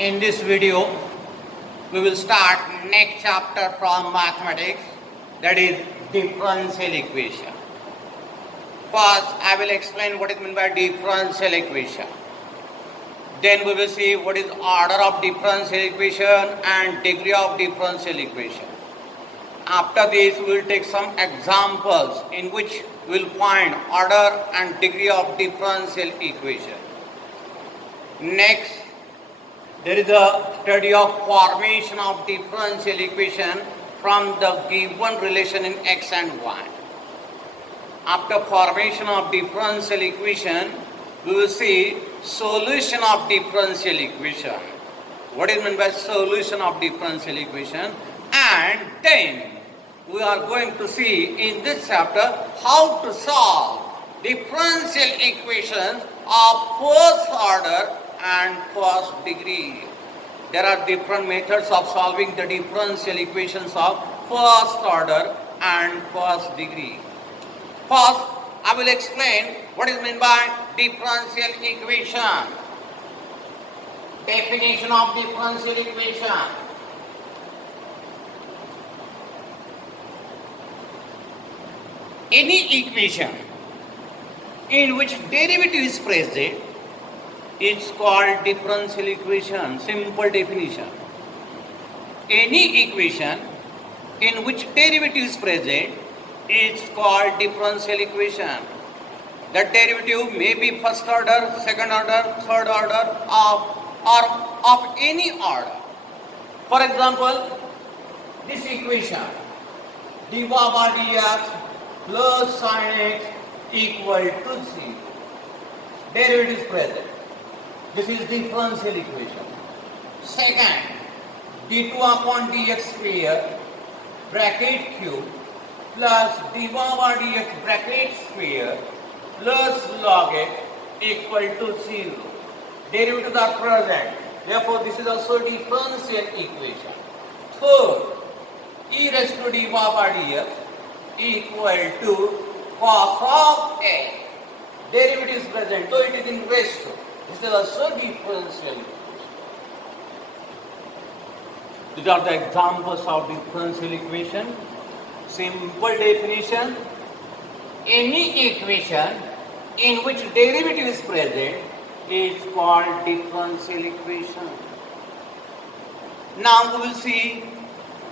In this video, we will start next chapter from mathematics, that is differential equation. First, I will explain what is meant by differential equation. Then we will see what is order of differential equation and degree of differential equation. After this, we will take some examples in which we will find order and degree of differential equation. Next, there is a study of formation of differential equation from the given relation in x and y. After formation of differential equation, we will see solution of differential equation. What is meant by solution of differential equation? And then we are going to see in this chapter how to solve differential equations of first order and first degree. There are different methods of solving the differential equations of first order and first degree. First, I will explain what is meant by differential equation. Definition of differential equation. Any equation in which derivative is present is called differential equation. Simple definition. Any equation in which derivative is present is called differential equation. The derivative may be first order, second order, third order, or of any order. For example, this equation dy by dx plus sin x equal to 0. Derivative is present. This is differential equation. Second, d2 upon dx square bracket cube plus dy by dx bracket square plus log x equal to 0. Derivatives are present. Therefore, this is also differential equation. Third, e raised to dy by dx equal to cos of x. Derivative is present, though it is in raised to. This is also differential equation. These are the examples of differential equation. Simple definition. Any equation in which derivative is present is called differential equation. Now we will see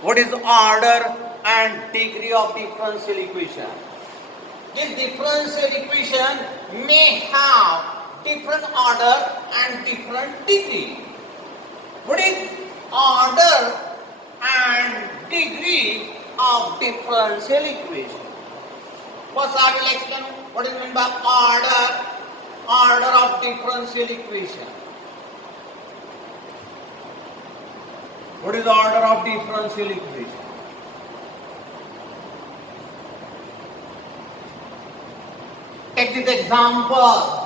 what is order and degree of differential equation. This differential equation may have different order and different degree. What is order and degree of differential equation? First, I will explain what is meant by order of differential equation. What is order of differential equation? Take this example.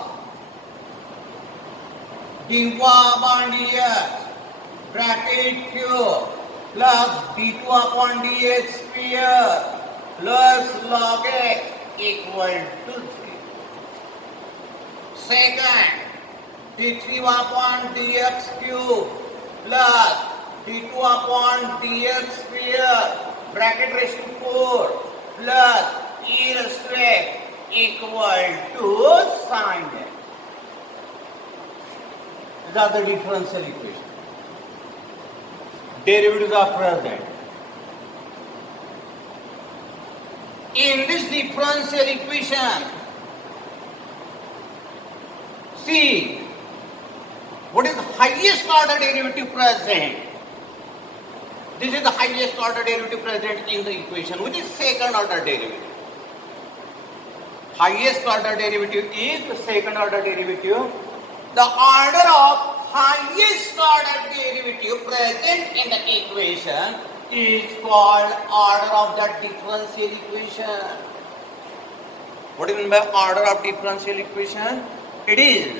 dy by dx bracket cube plus d2 upon dx square plus log x equal to 0. Second, d3 upon dx cube plus d2 upon dx square bracket raised to 4 plus e raised to x equal to sin x. These are the differential equation. Derivatives are present. In this differential equation, see what is the highest order derivative present. This is the highest order derivative present in the equation, which is second order derivative. Highest order derivative is the second order derivative. The order of highest order derivative present in the equation is called order of the differential equation. What do you mean by order of differential equation? It is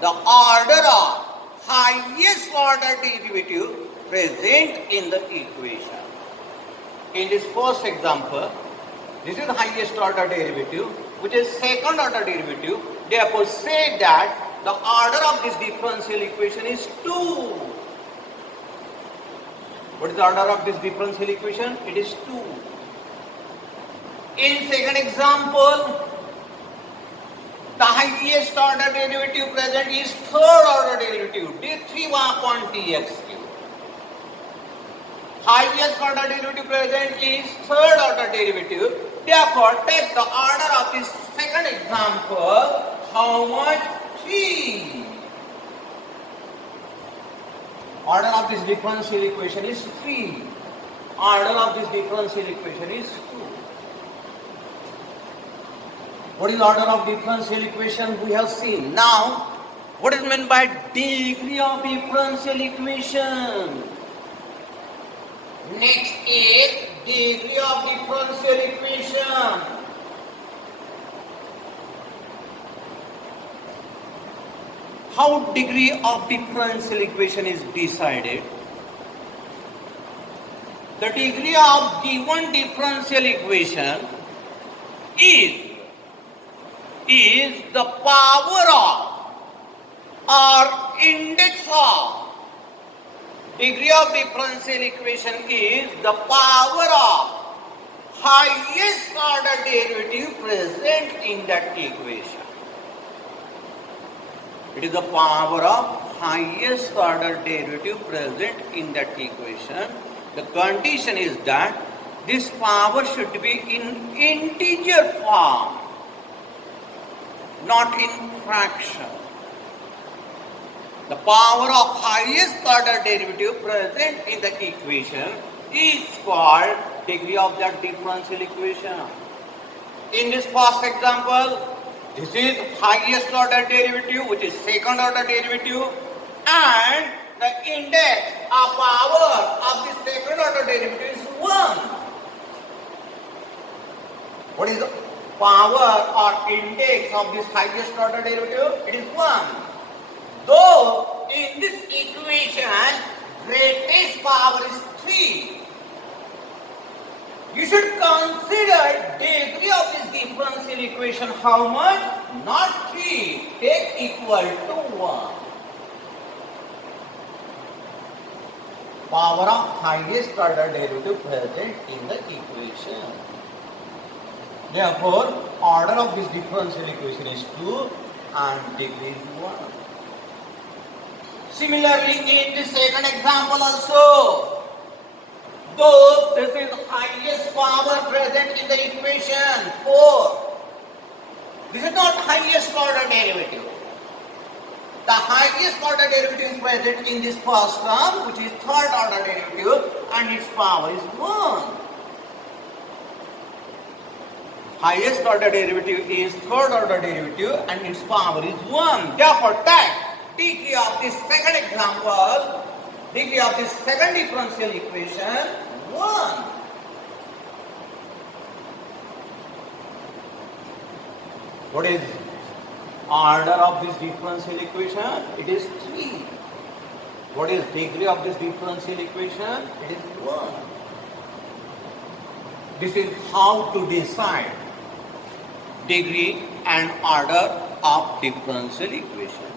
the order of highest order derivative present in the equation. In this first example, this is the highest order derivative, which is second order derivative. Therefore, say that the order of this differential equation is 2. What is the order of this differential equation? It is 2. In second example, the highest order derivative present is third order derivative, d3 upon dx cube. Highest order derivative present is third order derivative. Therefore, take the order of this second example. How much? 3. Order of this differential equation is 3. Order of this differential equation is 2. What is order of differential equation? We have seen. Now, what is meant by degree of differential equation? Next is degree of differential equation. How degree of differential equation is decided? The degree of given differential equation is the power of or index of. Degree of differential equation is the power of highest order derivative present in that equation. It is the power of highest order derivative present in that equation. The condition is that this power should be in integer form, not in fraction. The power of highest order derivative present in the equation is called degree of that differential equation. In this first example, this is highest order derivative, which is second order derivative, and the index of power of the second order derivative is 1. What is the power or index of this highest order derivative? It is 1. Though in this equation greatest power is 3, you should consider degree of this differential equation how much? Not 3, take equal to 1. Power of highest order derivative present in the equation. Therefore, order of this differential equation is 2 and degree is 1. Similarly, in the second example also, though this is highest power present in the equation 4, this is not highest order derivative. The highest order derivative is present in this first term, which is third order derivative, and its power is 1. Highest order derivative is third order derivative, and its power is 1. Therefore, take degree of this second example, degree of this second differential equation, 1. What is order of this differential equation? It is 3. What is degree of this differential equation? It is 1. This is how to decide degree and order of differential equation.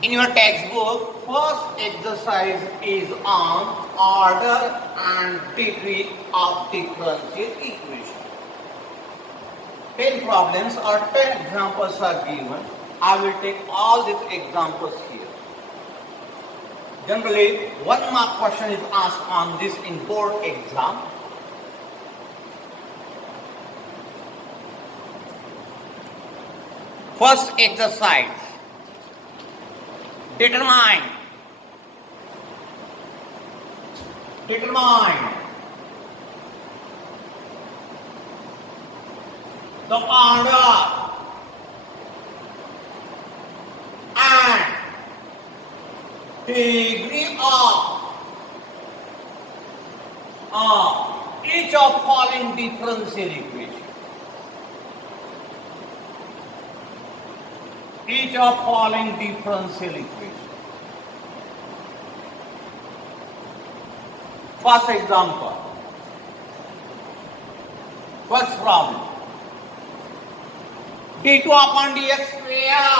In your textbook, first exercise is on order and degree of differential equation. 10 problems or 10 examples are given. I will take all these examples here. Generally, 1 mark question is asked on this in board exam. First exercise. Determine the order and degree of each of following differential equation. Each of following differential equation. First example. First problem. d2 upon dx square,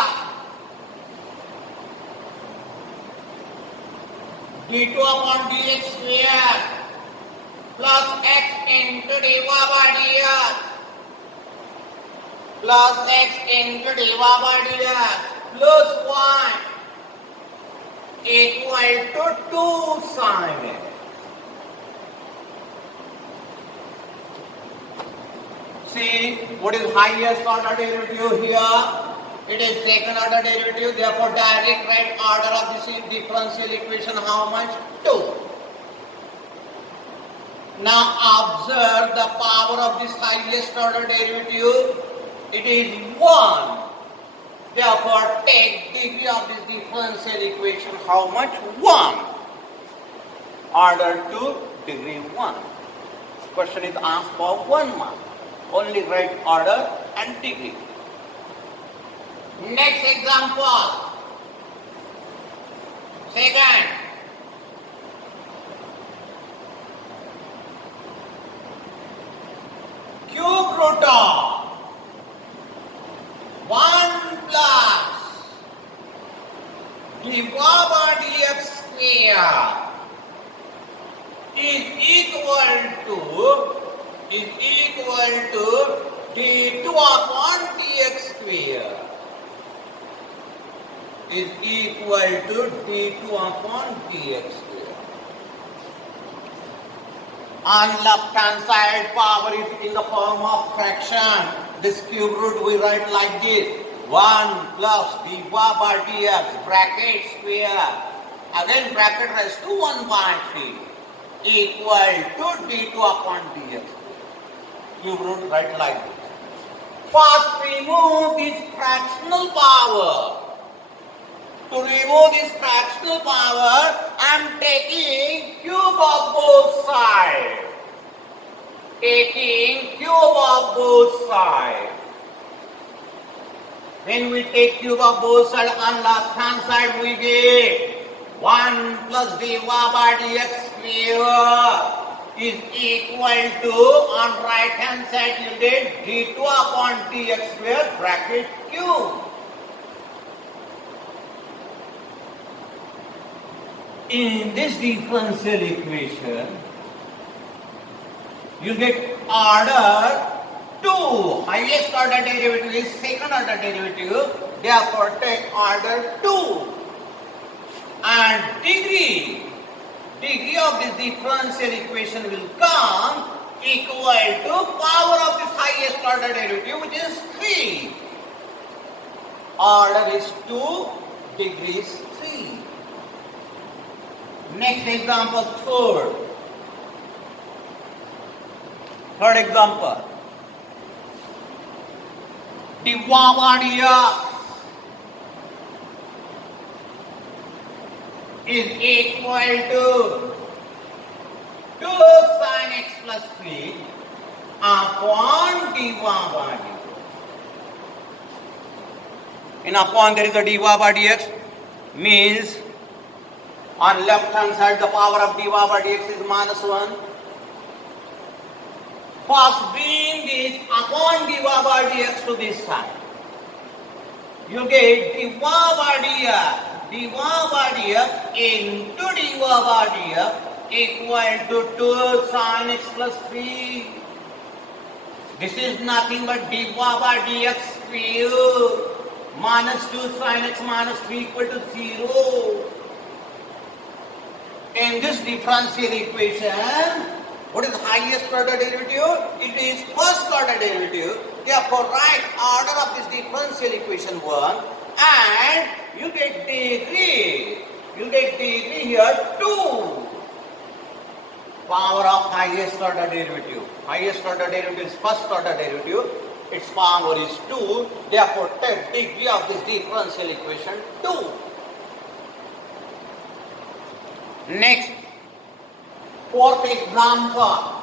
d2 upon dx square plus x into dy by dx plus x into dy by dx plus 1 equal to 2 sin x. See, what is highest order derivative here? It is second order derivative, therefore direct right order of this differential equation how much? 2. Now observe the power of this highest order derivative. It is 1. Therefore take degree of this differential equation how much? 1. Order 2, degree 1. Question is asked for 1 mark. Only write order and degree. Next example. Second. Cube root of 1 plus dy by dx square is equal to d2 upon dx square is equal to d2 upon dx square. On left hand side power is in the form of fraction. This cube root we write like this: 1 plus dy by dx bracket square, again bracket raised to 1 by 3 equal to d2 upon dx. Cube root write like this. First remove this fractional power. To remove this fractional power, I am taking cube of both sides. Taking cube of both sides. When we take cube of both sides, on left hand side we get 1 plus dy by dx square is equal to, on right hand side you get d2 upon dx square bracket cube. In this differential equation, you get order 2. Highest order derivative is second order derivative. Therefore, take order 2. And degree of this differential equation will come equal to power of this highest order derivative, which is 3. Order is 2, degree is 3. Next example, third example. dy by dx is equal to 2 sin x plus 3 upon dy by dx. In upon there is a dy by dx, means on left hand side the power of dy by dx is minus 1. First bring this upon dy by dx to this side. You get dy by dx into dy by dx equal to 2 sin x plus 3. This is nothing but dy by dx square minus 2 sin x minus 3 equal to 0. In this differential equation, what is highest order derivative? It is first order derivative. Therefore, write order of this differential equation 1 and you get degree. You get degree here 2. Power of highest order derivative. Highest order derivative is first order derivative. Its power is 2. Therefore, take degree of this differential equation 2. Next, fourth example.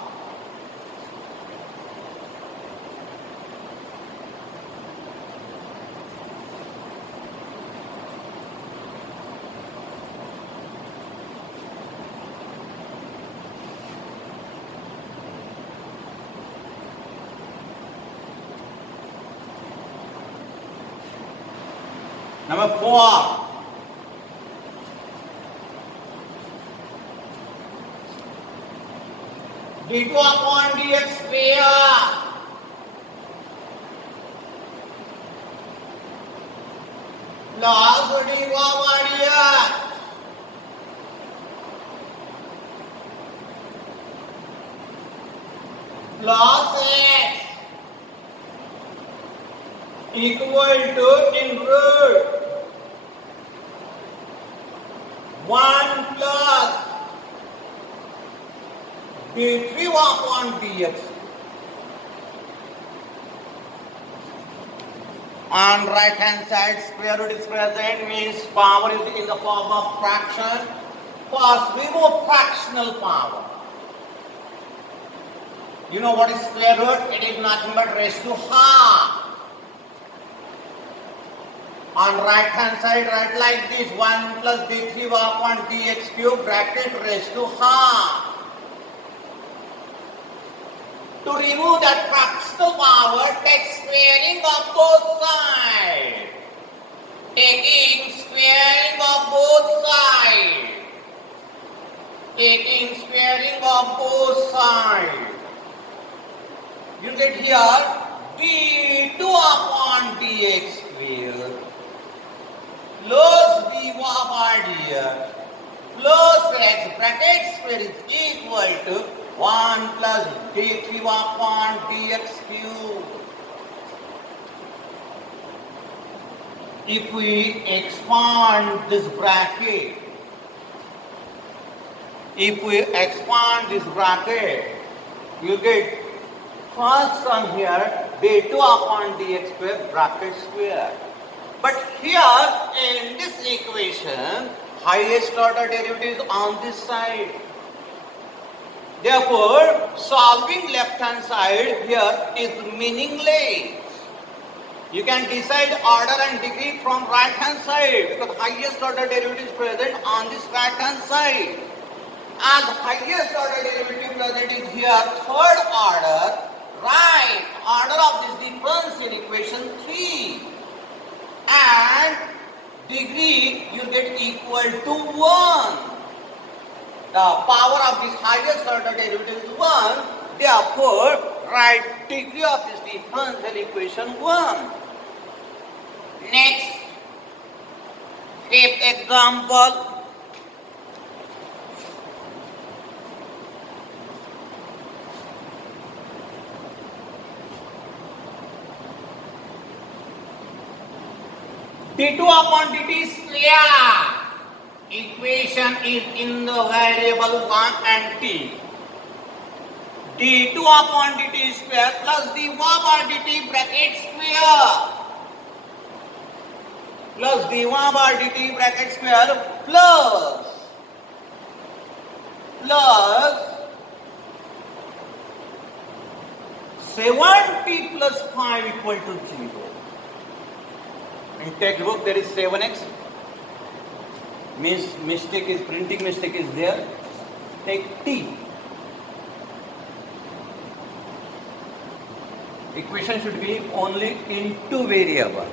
Number 4. d2 upon dx square plus dy over dx plus x equal to in root 1 plus d3 upon dx. On right hand side, square root is present, means power is in the form of fraction. First, remove fractional power. You know what is square root? It is nothing but raised to half. On right hand side, write like this: 1 plus d3 upon dx cube bracket raised to half. To remove that fractional power, take squaring of both sides. Taking squaring of both sides. Taking squaring of both sides. You get here d2 upon dx square plus dy over dx plus x bracket square is equal to 1 plus d3 upon dx cube. If we expand this bracket, you get first from here d2 upon dx square bracket square. But here in this equation, highest order derivative is on this side. Therefore, solving left hand side here is meaningless. You can decide order and degree from right hand side because highest order derivative is present on this right hand side. As highest order derivative present is here, third order, right order of this differential equation 3. And degree you get equal to 1. The power of this highest order derivative is 1. Therefore, write degree of this differential equation 1. Next, fifth example. d2 upon dt square. Equation is in the variable 1 and t. d2 upon dt square plus dy by dt bracket square plus dy by dt bracket square plus 7t plus 5 equal to 0. In textbook there is 7x. Means printing mistake is there. Take t. Equation should be only in two variables.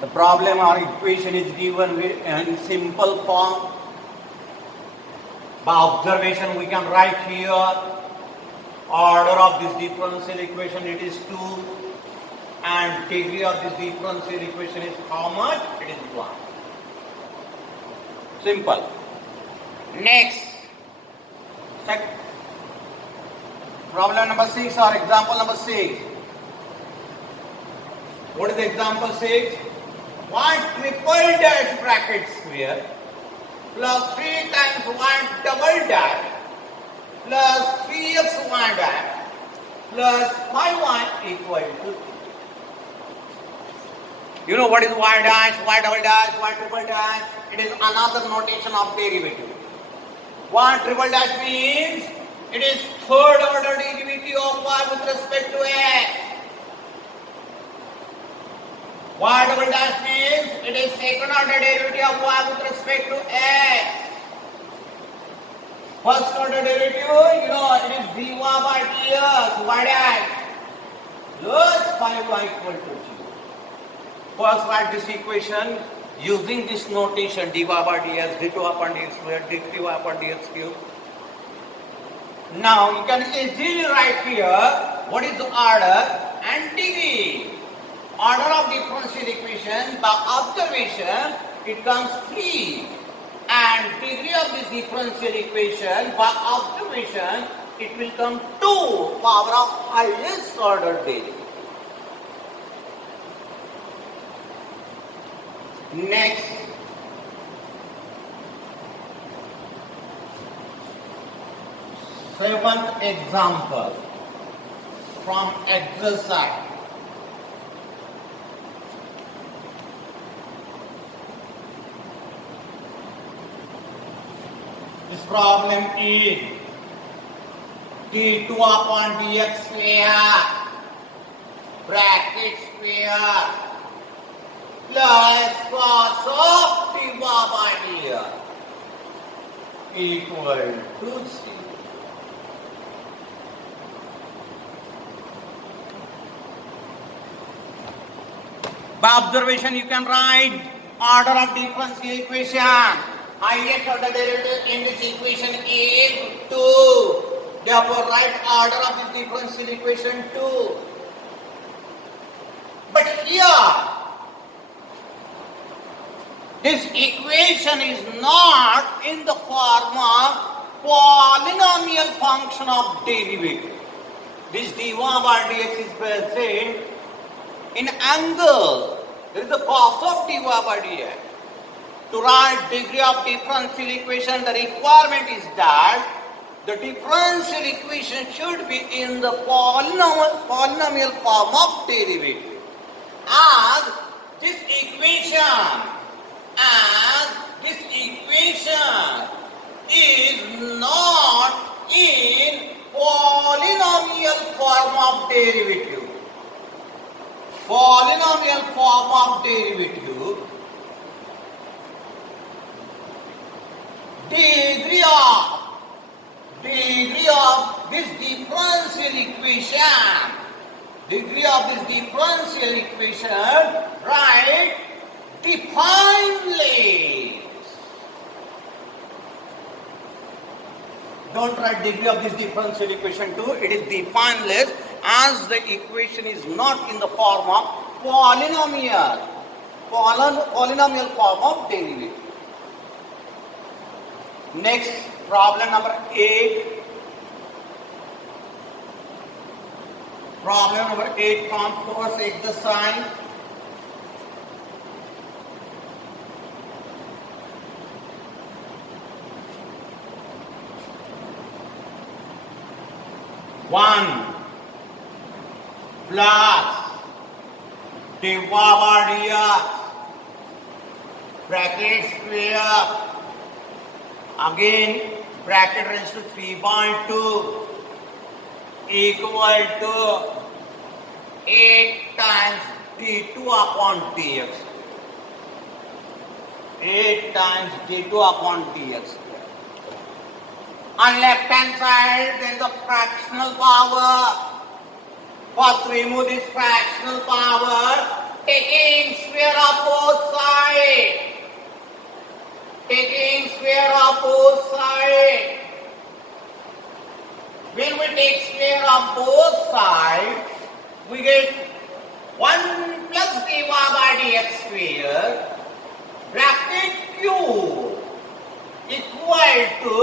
The problem or equation is given in simple form. By observation we can write here order of this differential equation, it is 2, and degree of this differential equation is how much? It is 1. Simple. Next, problem number 6 or example number 6. What is example 6? 1 triple dash bracket square plus 3 times 1 double dash plus 3x1 dash plus 5y equal to 2. You know what is y dash, y double dash, y triple dash? It is another notation of derivative. Y triple dash means it is third order derivative of y with respect to x. Y double dash means it is second order derivative of y with respect to x. First order derivative, you know, it is dy by dx, y dash. plus 5y equal to 0. First write this equation using this notation dy by dx, d2 upon dx squared, d3 upon dx cube. Now you can easily write here what is the order and degree. Order of differential equation by observation it comes 3, and degree of this differential equation by observation it will come 2 power of highest order degree. Next, seventh example from exercise. This problem is d2 upon dx square bracket square plus cos of dy by dx equal to 0. By observation you can write order of differential equation. Highest order derivative in this equation is 2. Therefore write order of this differential equation 2. But here this equation is not in the form of polynomial function of derivative. This dy by dx is present in angle. There is the cos of dy by dx. To write degree of differential equation, the requirement is that the differential equation should be in the polynomial form of derivative. As this equation is not in polynomial form of derivative. Polynomial form of derivative, degree of this differential equation, right, defineless. Don't write degree of this differential equation 2, it is defineless as the equation is not in the form of polynomial form of derivative. Next, problem number 8. Problem number 8 from first exercise. One plus dy by dx bracket square, again bracket raised to 3/2 equal to 8 times d2 upon dx. 8 times d2 upon dx. On left hand side there is a fractional power. First remove this fractional power, taking square of both sides. Taking square of both sides. When we take square of both sides, we get 1 plus dy by dx square bracket cube equal to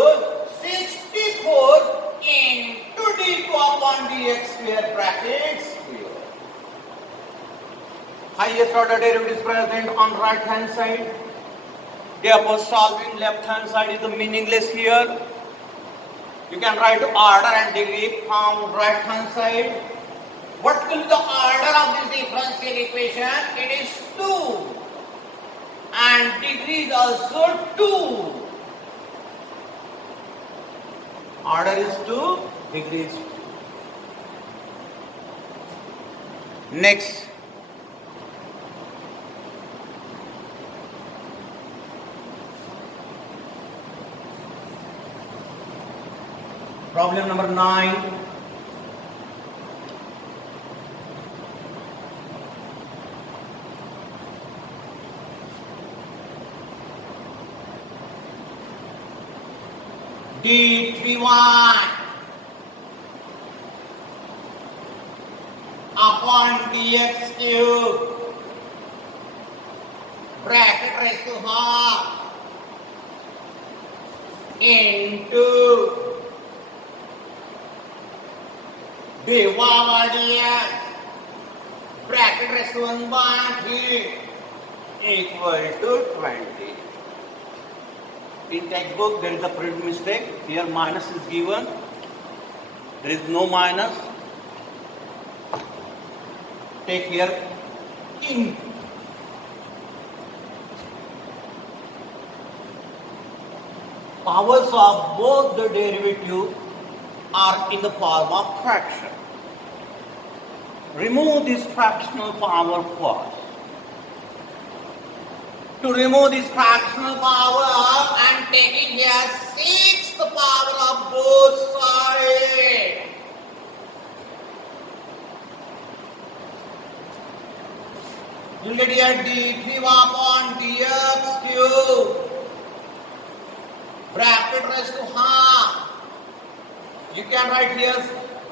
64 into d2 upon dx square bracket square. Highest order derivative is present on right hand side. Therefore solving left hand side is meaningless here. You can write order and degree from right hand side. What will be the order of this differential equation? It is 2. And degree is also 2. Order is 2, degree is 2. Next. Problem number 9. d3y upon dx cube bracket raised to half into dy by dx bracket raised to 1 by 3 equal to 20. In textbook there is a print mistake. Here minus is given. There is no minus. Take here in. Powers of both the derivative are in the form of fraction. Remove this fractional power first. To remove this fractional power, I am taking here sixth power of both sides. You get here d3 upon dx cube bracket raised to half. You can write here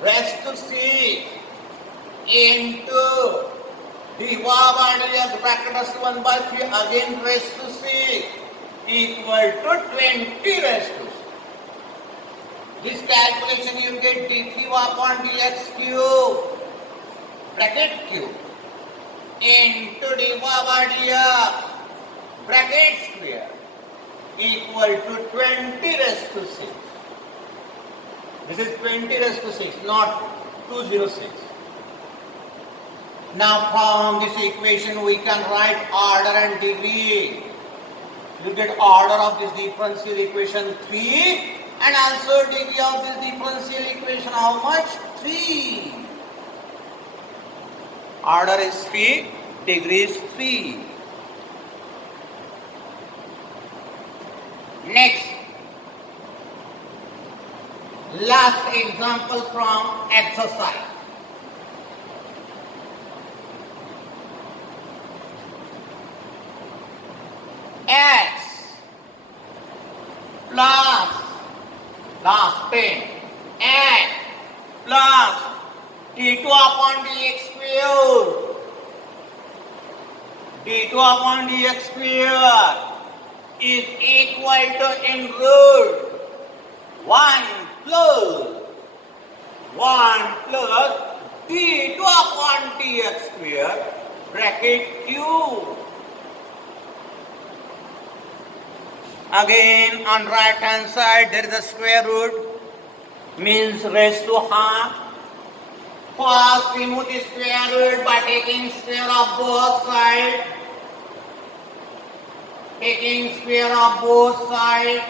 raised to 6 into dy by dx bracket raised to 1 by 3 again raised to 6 equal to 20 raised to 6. This calculation you get d3 upon dx cube bracket cube into dy by dx bracket square equal to 20 raised to 6. This is 20 raised to 6, not 206. Now from this equation we can write order and degree. You get order of this differential equation 3 and also degree of this differential equation how much? 3. Order is 3, degree is 3. Next, last example from exercise. X plus last 10 x plus d2 upon dx square d2 upon dx square is equal to in root 1 plus d2 upon dx square bracket cube. Again on right hand side there is a square root means raised to half. First remove the square root by taking square of both sides. Taking square of both sides.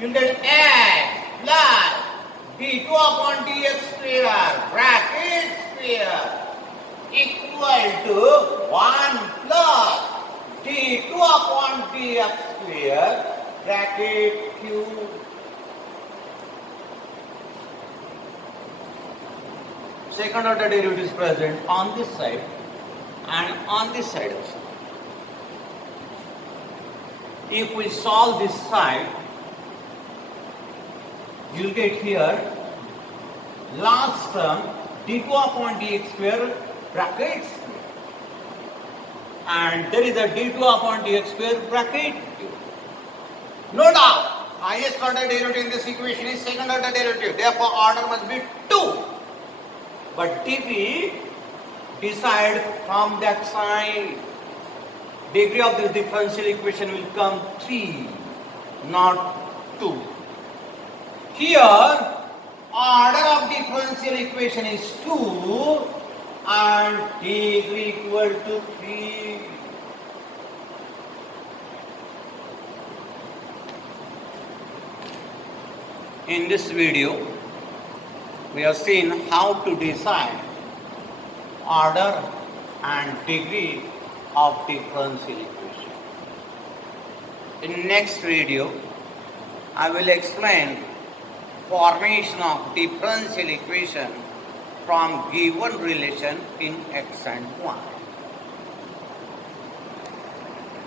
You get x plus d2 upon dx square bracket square equal to 1 plus d2 upon dx square bracket cube. Second order derivative is present on this side and on this side also. If we solve this side, you will get here last term d2 upon dx square bracket square. And there is a d2 upon dx square bracket cube. No doubt, highest order derivative in this equation is second order derivative. Therefore, order must be 2. But degree, decide from that side. Degree of this differential equation will come 3, not 2. Here, order of differential equation is 2 and degree equal to 3. In this video, we have seen how to decide order and degree of differential equation. In next video, I will explain formation of differential equation from given relation in x and y.